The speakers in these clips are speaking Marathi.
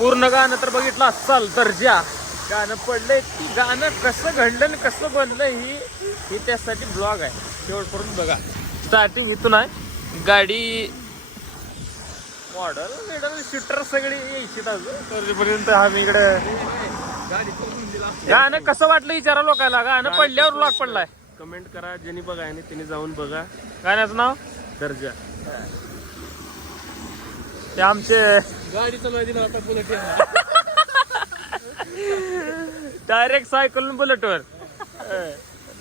पूर्ण गाणं तर बघितलं असाल तर ज्या गाणं पडलंय ती गाणं कसं घडलं आणि कसं बनलं ही त्यासाठी ब्लॉग आहे, शेवटपर्यंत बघा. स्टार्टिंग इथून आहे, गाडी मॉडल शूटर सगळी यायची तोपर्यंत आम्ही इकडे. गाणं कसं वाटलं विचारा लोकांना, गाणं पडल्यावर ब्लॉग पडलाय. कमेंट करा, ज्यांनी बघा आणि त्यांनी जाऊन बघा. गाण्याचं नाव दर्जा. ते आमचे गाडी चालवायची ना आता बुलेट डायरेक्ट सायकल बुलेटवर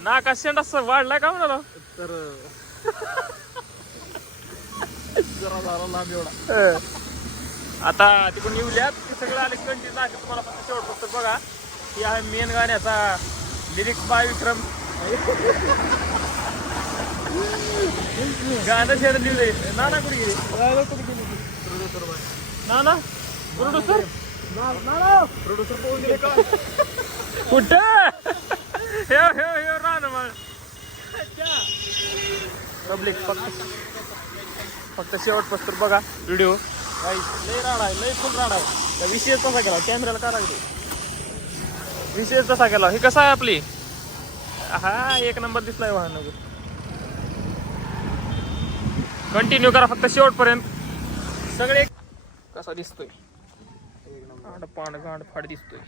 नाका शेंड असं वाढलाय का म्हणाला तर जरा झाला लांब एवढा. आता तिकडून येऊल्यात की सगळं आले कंटिन्यू आहे. तुम्हाला फक्त शेवट बघा. ही आहे मेन गाण्याचा लिरिक्स बाय विक्रम. गाणं शेअर लिहिले ना कुठे गेली ना प्रोड्युसर पाहून गेले का कुठं हे राहणं मग पब्लिक फक्त शेवट पस्तर बघा व्हिडिओ. लय राड आहे, लय फुल राड आहे. विषय कसा केला कॅमेऱ्याला का लागले, विषय कसा केला, हे कसा आहे आपली. हा एक नंबर दिसलाय वाहन. कंटिन्यू करा फक्त शेवटपर्यंत. सगळे कसा दिसतोय, पांड गांड फाड दिसतोय.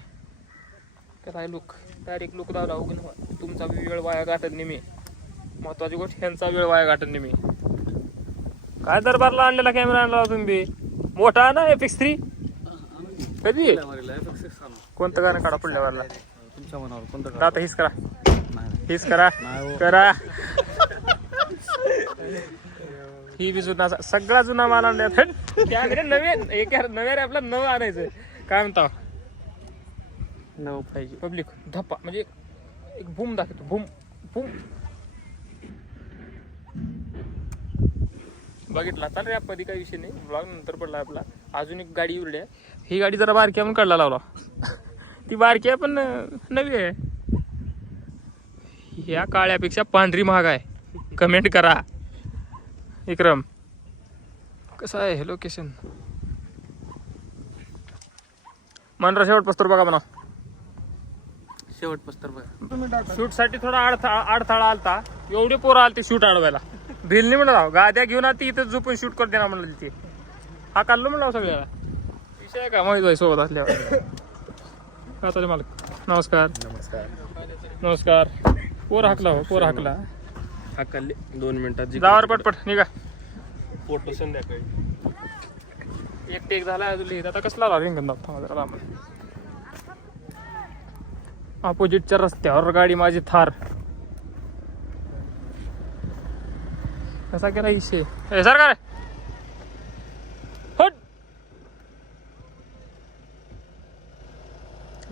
काय लुक डायरेक्ट लुक दावला उगून. तुमचा वेळ वाया गाठत नाही मी. महत्वाची गोष्ट ह्यांचा वेळ वाया गाठत नाही मी. काय दरबारला आणलेला कॅमेरा आणला तुम्ही, मोठा ना FX3 कधी. कोणतं गाणं काढा पुढल्यावरला तुमच्या मनावर कोणतं. आता हिच करा, हिच करा करा. ही बी जुना, सगळा जुना माल आणला. कॅमेरे नवीन एक नव्या रे आपला नवं आणायचं. काय म्हणता नवं पाहिजे. पब्लिक धप्पा म्हणजे एक बूम दाखवतो, बूम बूम. बघितला चाल रे कधी काही विषय नाही. ब्लॉग नंतर पडला आपला. अजून एक गाडी उरली आहे. ही गाडी जरा बारकी म्हणून काढला लावला. ती बारकी आहे पण नवी आहे. ह्या काळ्यापेक्षा पांढरी महाग आहे. कमेंट करा. विक्रम कसं आहे हे लोकेशन. मनरा शेवट पस्तर बघा म्हणा. शेवट पस्तर बघा. शूट साठी थोडा अडथळा आलता. एवढे पोरं आलते शूट अडवायला. भिल नाही म्हणा, गाद्या घेऊन आती इथं झोपून शूट कर देणार म्हणलं. तिथे हा काढलो म्हणला सगळ्याला. विषय आहे का माहिती सोबत असल्यावर. का चालेल मालक. नमस्कार नमस्कार नमस्कार. पोर हाकला हो, पोर हाकला. हाकले 2 मिनिटात जावर पटपट निघा. फोटो संध्याकाळी. एक टेक झाला अजून. आता कसला आला रिंगण जरा. अपोजिटच्या रस्त्यावर गाडी माझी थार. कसा केला इशे सर काय हट.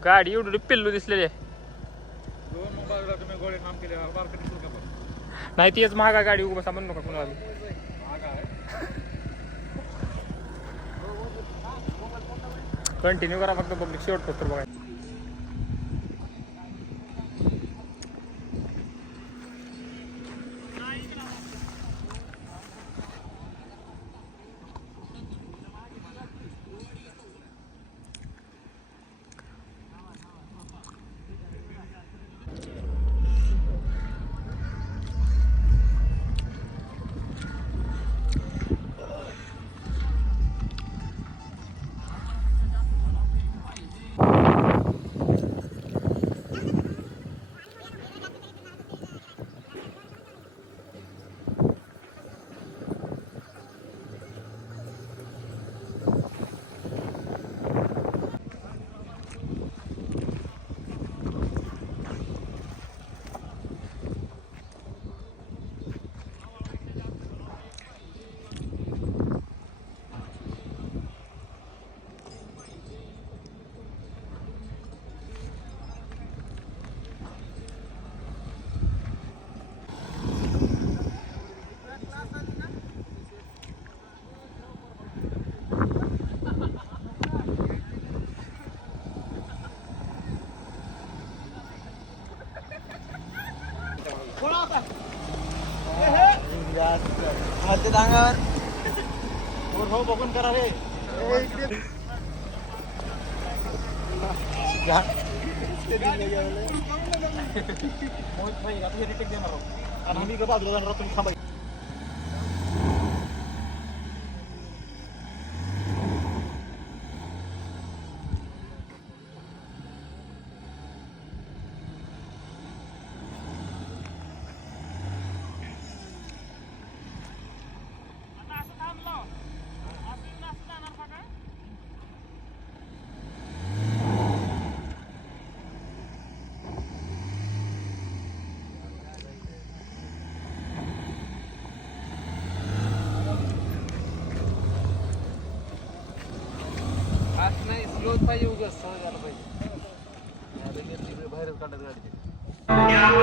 गाडी एवढी पिल्लू दिसलेली आहे. नाही तीच महागा गाडी उभं सामान नका कुणाला. कंटिन्यू करा फक्त पब्लिक शेवट पस्तर बघा. अंगावर बघून करा रे. नाही स्लोच पाहिजे उगाच सहज आलं पाहिजे बाहेरच काढत गाडीचे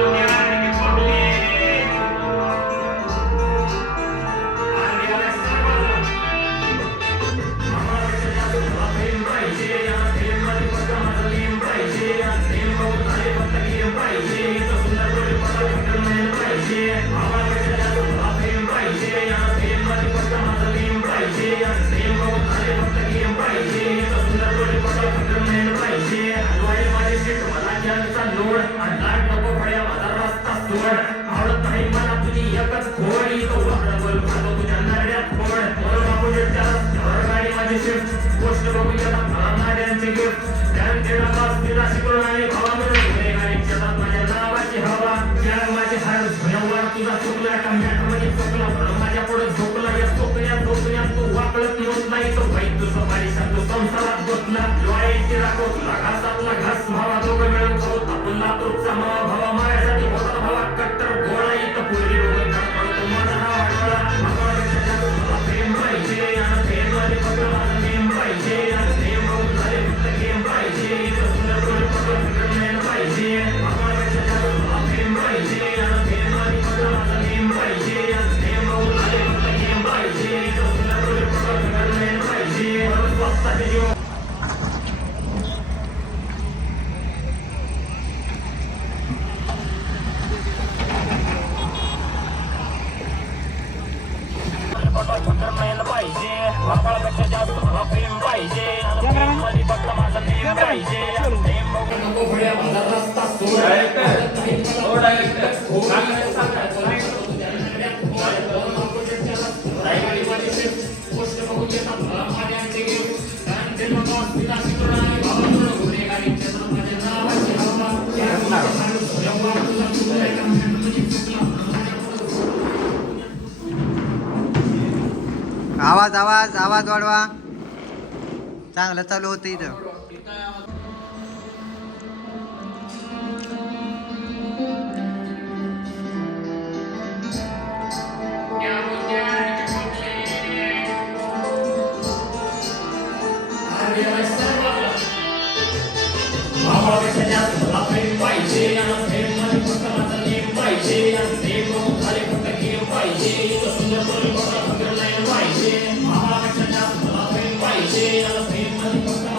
आवाज आवाज आवाज वाढवा. चांगलं चालू होतं इथं. पाहिजे